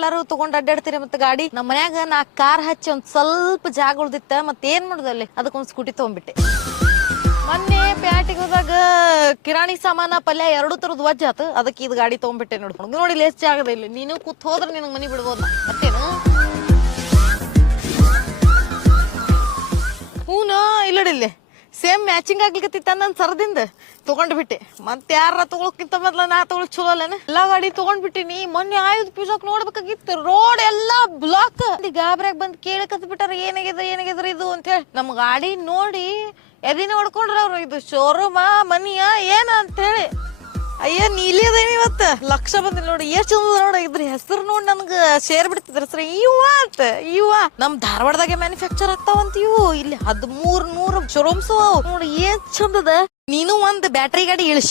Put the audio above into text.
ಎಲ್ಲಾರು ತಗೊಂಡ್ ಅಡ್ಡಾಡ್ತೀರಿ ಮತ್ತೆ ಗಾಡಿ. ನಮ್ಮ ಮನ್ಯಾಗ ನಾ ಕಾರ್ ಹಚ್ಚಿ ಒಂದ್ ಸ್ವಲ್ಪ ಜಾಗ ಉಳ್ದಿತ್ತ ಮತ್ತೆ ಏನ್ ಮಾಡುದಲ್ಲಿ ಅದಕ್ಕೊಂದ್ ಸ್ಕೂಟಿ ತಗೊಂಡ್ಬಿಟ್ಟೆ. ಮೊನ್ನೆ ಪ್ಯಾಟಿಗೆ ಹೋದಾಗ ಕಿರಾಣಿ ಸಾಮಾನ ಪಲ್ಯ 2 ತರದ್ ವಜ್ಜ ಆತು. ಅದಕ್ಕೆ ಇದು ಗಾಡಿ ತಗೊಂಡ್ಬಿಟ್ಟೆ ನೋಡಿ ಲೇಸ್ ಜಾಗದ ಇಲ್ಲಿ. ನೀನು ಕೂತ್ ಹೋದ್ರೆ ನಿನಗ್ ಮನಿ ಬಿಡ್ಬೋದ ಮತ್ತೇನು? ಹೂನ ಇಲ್ಲಡಿಲ್ಲಿ ಸೇಮ್ ಮ್ಯಾಚಿಂಗ್ ಆಗ್ಲಿಕತ್ತಿತ್ತ ನನ್ ಸರದಿಂದ ತಗೊಂಡ್ ಬಿಟ್ಟೆ. ಮತ್ತೆ ಯಾರ ತಗೊಳಕ್ಕಿಂತ ಮೊದ್ಲ ನಾ ತಗೊಳಕ್ ಚಲೋ ಅಲ್ಲನ. ಎಲ್ಲಾ ಗಾಡಿ ತಗೊಂಡ್ಬಿಟ್ಟಿನಿ. ಮೊನ್ನೆ ಆಯುಧ್ ಪೂಜಾಕ್ ನೋಡ್ಬೇಕಾಗಿತ್ತು. ರೋಡ್ ಎಲ್ಲಾ ಬ್ಲಾಕ್. ಗಾಬ್ರ್ಯಾಗ ಬಂದ್ ಕೇಳಕತ್ ಬಿಟ್ಟಾರ ಏನಾಗಿದ್ರ ಇದು ಅಂತ ಹೇಳಿ. ನಮ್ ಗಾಡಿ ನೋಡಿ ಎದಿನ ಹೊಡ್ಕೊಂಡ್ರ ಅವ್ರು. ಇದು ಶೋರೂಮಾ ಮನಿಯಾ ಏನ ಅಂತ ಹೇಳಿ. ಅಯ್ಯ ನೀಲಿ ಅದೇನಿ ಇವತ್ತ ಲಕ್ಷ ಬಂದಿಲ್ಲ ನೋಡಿ. ಎಷ್ಟ್ ಚಂದ ನೋಡ. ಇದ್ರ ಹೆಸರು ನೋಡಿ ನನ್ಗ ಶೇರ್ ಬಿಡ್ತಿದ್ರ ಸರ್. ಇವ ನಮ್ ಧಾರವಾಡದಾಗೆ ಮ್ಯಾನುಫ್ಯಾಕ್ಚರ್ ಆಗ್ತಾವಂತ ಇವು. ಇಲ್ಲಿ 1300 ಶೋರೂಮ್ಸ್ ನೋಡಿ. ಏನ್ ಚಂದದ. ನೀನು ಒಂದ್ ಬ್ಯಾಟ್ರಿ ಗಾಡಿ ಇಳಿಸಿ